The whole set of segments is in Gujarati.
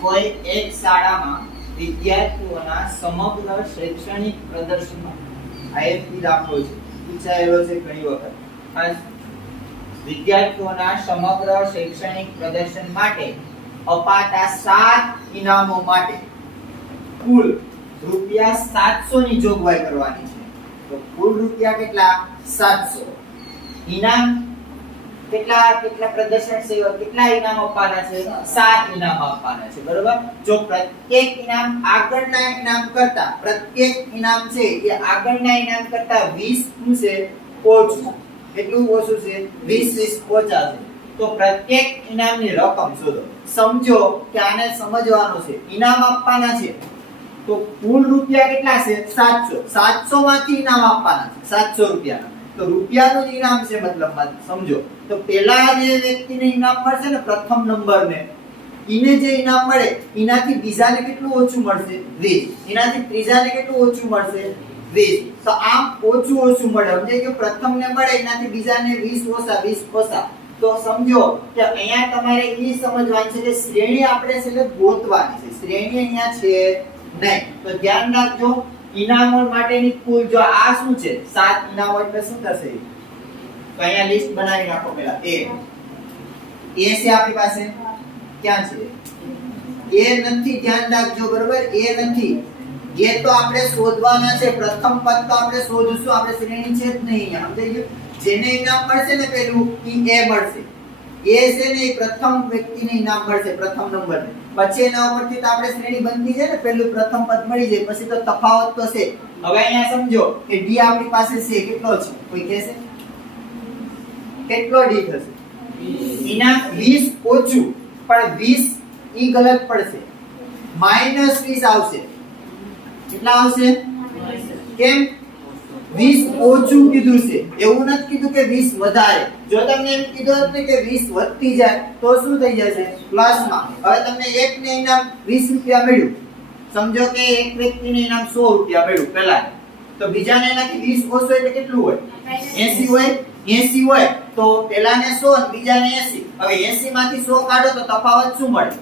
કોઈ એક શાળામાં વિદ્યાર્થીઓના સમગ્ર શૈક્ષણિક પ્રદર્શનમાં આઈએફપી દાખલો છે. પૂછાયેલો છે ઘણી વખત. વિદ્યાર્થીઓના સમગ્ર શૈક્ષણિક પ્રદર્શન માટે અપાતા સાત ઇનામો માટે કુલ રૂપિયા સાતસો ની જોગવાઈ કરવાની છે. તો કુલ રૂપિયા કેટલા? સાતસો. ઇનામ કેટલા કેટલા પ્રદર્શન છે કેટલા ઇનામ આપવાના છે? સાત ઇનામ આપવાના છે, બરોબર? જો પ્રત્યેક ઇનામ આગળના ઇનામ કરતા, પ્રત્યેક ઇનામ છે એ આગળના ઇનામ કરતા 20 શું છે? ઓછું. કેટલું ઓછું છે? 20 20 ઓછા છે. તો પ્રત્યેક ઇનામની રકમ શોધો. સમજો કે આને સમજવાનું છે. ઇનામ આપવાના છે. તો કુલ રૂપિયા કેટલા છે? 700 700 માંથી ઇનામ આપવાના છે. 700 રૂપિયાના. તો રૂપિયાનું ઇનામ છે મતલબમાં સમજો. તો પેલા જે વ્યક્તિને ઇનામ મળશે ને પ્રથમ નંબરને, ઈને જે ઇનામ મળે એનાથી બીજાને કેટલું ઓછું મળશે? 20 એનાથી ત્રીજાને કેટલું ઓછું મળશે? 20 તો આમ ઓછું ઓછું મળે. સમજે કે પ્રથમને મળે, એનાથી બીજાને 20 ઓછા 20 ઓછા. તો સમજો કે અહીંયા તમારે એ સમજવાનું છે કે શ્રેણી આપણે છે ગોતવાની છે. શ્રેણી અહીંયા છે નહીં. તો ધ્યાન રાખજો ઇનામો માટેની કુલ જો આ શું છે? સાત ઇનામો એટલે શું થશે? તો અહીંયા લિસ્ટ બનાવી નાખો પહેલા. એ. એ છે આપણી પાસે? ક્યાં છે? એ નથી, ધ્યાન રાખજો, બરોબર? એ નથી. એ તો આપણે શોધવાના છે. પ્રથમ પદ તો આપણે શોધશું. આપણે શ્રેણી છે જ નહીં સમજાઈ જેને ઇનામ મળશે ને પેલું એ મળશે. એ છે ને એ પ્રથમ વ્યક્તિને ઇનામ મળશે, પ્રથમ નંબરને. પછી એના ઉપરથી તો આપણે શ્રેણી બનતી છે ને પહેલું પ્રથમ પદ મળી જાય પછી તો તફાવત તો છે. હવે અહીંયા સમજો કે d આપણી પાસે છે કેટલો છે? કોઈ કહેશે? કેટલો ડી થશે? એના 20 ઓછું પણ 20 ઈ ગલત પડશે. માઇનસ 20 આવશે. કેટલા આવશે? કેમ? 20 ઓછું કીધું છે. એવું નથી કીધું કે 20 વધારે. જો તમને એમ કીધું હોત કે 20 વધતી જાય, તો શું થઈ જશે? પ્લસમાં હવે તમને એક ઇનામ 20 રૂપિયા મળ્યું. સમજો કે એક વ્યક્તિને ઇનામ 100 રૂપિયા મળ્યું પહેલા. તો બીજાને એનાથી 20 ઓછો એટલે કેટલું હોય? 80 હોય? 80 હોય. તો પહેલાને 100 અને બીજાને 80 હવે 80 માંથી 100 કાઢો તો તફાવત શું મળે?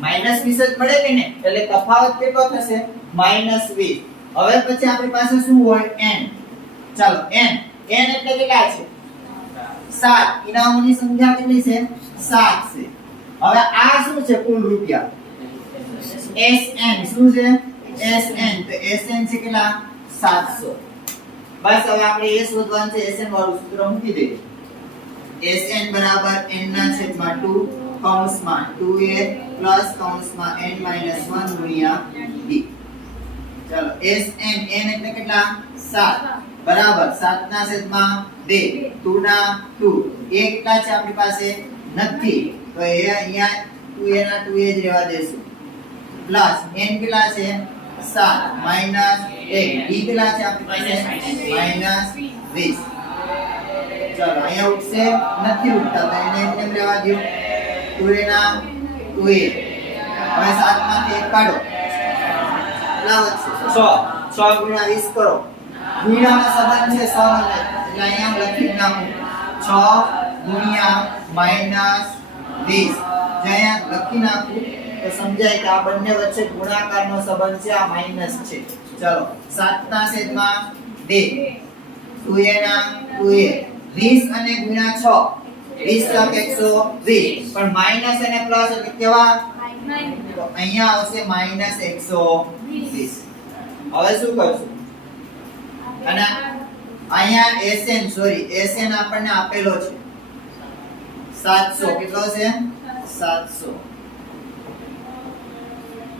માઇનસ 20 જ મળે કે ને એટલે તફાવત કેટલો થશે? માઇનસ 20 હવે પછી આપણી પાસે શું હોય? n. ચાલો, n. n એટલે કેટલા છે? 7 ઇનામોની સંખ્યા કેટલી છે? 7 છે. હવે આ શું છે? કુલ રૂપિયા. SN શું છે? SN તો SN છે કેટલા? 700 બસ હવે આપણે એ શોધવાનું છે. SN વાળું સૂત્ર મૂકી દઈએ. SN બરાબર n ના છેદમાં 2 કૌંસમાં 2a પ્લસ કૌંસમાં n 1 ગુણ્યા b. ચાલો SN n એટલે કેટલા? 7 બરાબર 7 ના છેદમાં 2 2 ના 2 એ કેટલા છે આપણી પાસે? નથી. તો એ અહીંયા 2a ના 2a જ રહેવા દેશું. પ્લસ, n કેટલા છે? 7 માઇનસ 1 b કેટલા છે આપણી પાસે? માઇનસ 20 ચાલો, અહીંયા ઉઠશે? નથી ઉઠતા. તો એને એમ કેમ રહેવા દો 2a ના 2a હવે 7 માંથી 1 કાઢો. 100 100 ગુણ્યા વીસ કરો. ગુણ્યાનો સંબંધ છે, સો અને એટલે લખી નાખું. છ ગુણ્યા માઇનસ 20 જો લખી નાખું તો સમજાય કે આ બંને વચ્ચે ગુણાકારનો સંબંધ છે, આ માઇનસ છે. ચલો 7 ના બે. 2 2a ના 2a 20 અને ગુણ્યા 6 20 લખ 120 પણ માઇનસ અને પ્લસ એટલે કેવા? અહીંયા આવશે માઇનસ 120 હવે શું કરશું અને અહીંયા SN સોરી SN આપણને આપેલો છે. 700 કેટલો છે? 700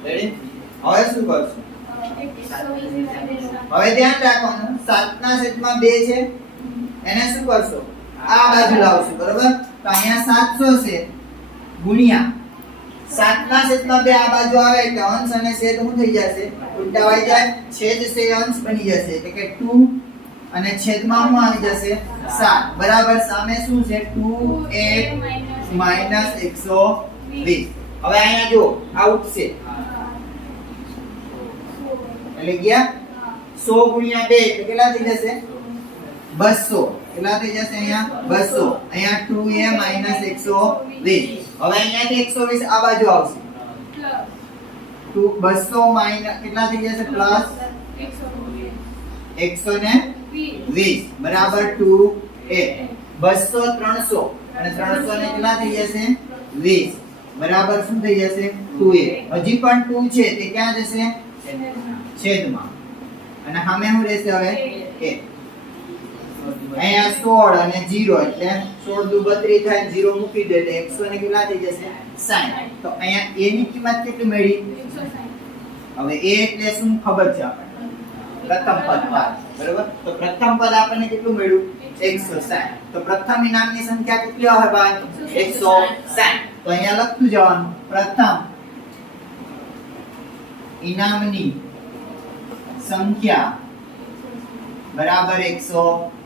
રેડી હવે શું કરશું હવે ધ્યાન રાખવાનું. 7 ના સેટમાં 2 છે. એને શું કરશો? આ બાજુ લાવશું, બરોબર? તો અહીંયા સાતસો છે. ગુણ્યા. સાતના છેદમાં બે આ બાજુ આવે એટલે અંશ અને છેદ શું થઈ જશે? ઉલટાવાઈ જાય, છેદ છે અંશ બની જશે. એટલે કે ટુ અને છેદમાં શું આવી જશે? સાત. બરાબર, સામે શું છે? ટુ એક માઇનસ એકસો વીસ. હવે અહીંયા જો આ ઉઠશે એટલે ગયા? સો ગુણ્યા બે, એટલે કેટલા થઈ જશે? 200 કેટલા થઈ જશે અહીંયા? 200 અહીંયા 2a 120 હવે અહીંયાથી 120 આ બાજુ આવશે. ટુ બસો માઇનસ કેટલા થઈ જશે? પ્લસ એકસો ને વીસ. બરાબર ટુ એ બસો અને ત્રણસો ને કેટલા થઈ જશે? વીસ. બરાબર શું થઈ જશે? ટુ એ હજી પણ ટુ છે, તે ક્યાં જશે? છેદમાં. અને સામે શું રહેશે હવે? એ અહીંયા સોળ અને જીરો એટલે સોળ દુ બત્રીસ થાય જીરો મૂકી દે એટલે એકસો ને કેટલા થઈ જશે? સાઠ તો અહીંયા એ કિંમત કેટલી મળી? હવે એ એટલે શું ખબર છે આપણને? પ્રથમ પદ બાદ. તો પ્રથમ પદ આપણને કેટલું મળ્યું? 160 તો પ્રથમ ઇનામની સંખ્યા કેટલી હોય બાદ 160 તો અહીંયા લખતું જવાનું. પ્રથમ ઇનામની સંખ્યા બરાબર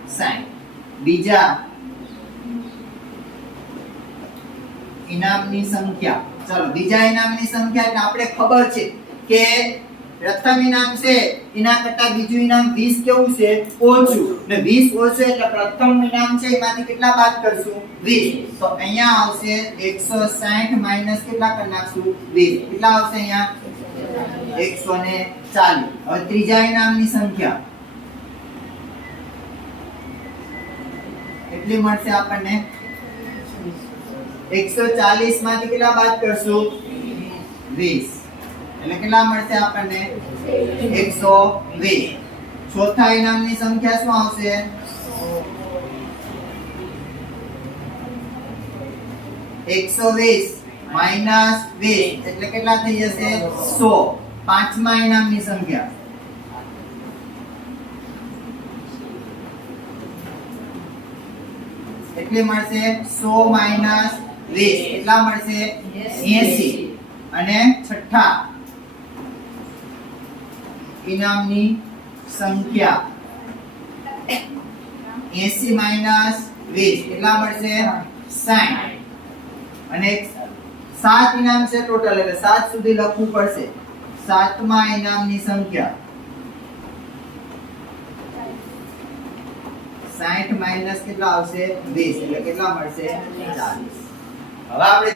160 બીજા ઇનામની સંખ્યા. ચલો, બીજા ઇનામની સંખ્યા એટલે આપણે ખબર છે કે પ્રથમ ઇનામ છે, એના કરતા બીજું ઇનામ 20 કેવું છે? ઓછું. ને 20 ઓછું એટલે પ્રથમ ઇનામ છે, એમાંથી કેટલા બાદ કરશું? 20 તો અહીંયા આવશે 160 માઇનસ કેટલા કરી નાખશું? 20 કેટલા આવશે અહીંયા? 140 હવે ત્રીજા ઇનામની સંખ્યા. કેટલી મળશે આપણને 140 માંથી કેટલા બાદ કરશું 20 એટલે કેટલા મળશે આપણને 120 ચોથા ઇનામની સંખ્યા શું આવશે એકસો વીસ માઇનસ વીસ એટલે કેટલા થઈ જશે સો પાંચમા ઇનામની સંખ્યા કેટલી મળશે? સો માઇનસ વીસ. કેટલા મળશે? એસી. અને છઠ્ઠા. ઇનામની સંખ્યા. એસી માઇનસ વીસ. કેટલા મળશે? સાઠ અને સાત ઇનામ છે ટોટલ એટલે સાત સુધી લખવું પડશે. સાતમા ઇનામની સંખ્યા. સાઠ માઇનસ કેટલા આવશે વીસ એટલે કેટલા મળશે ચાલીસ. હવે આપણે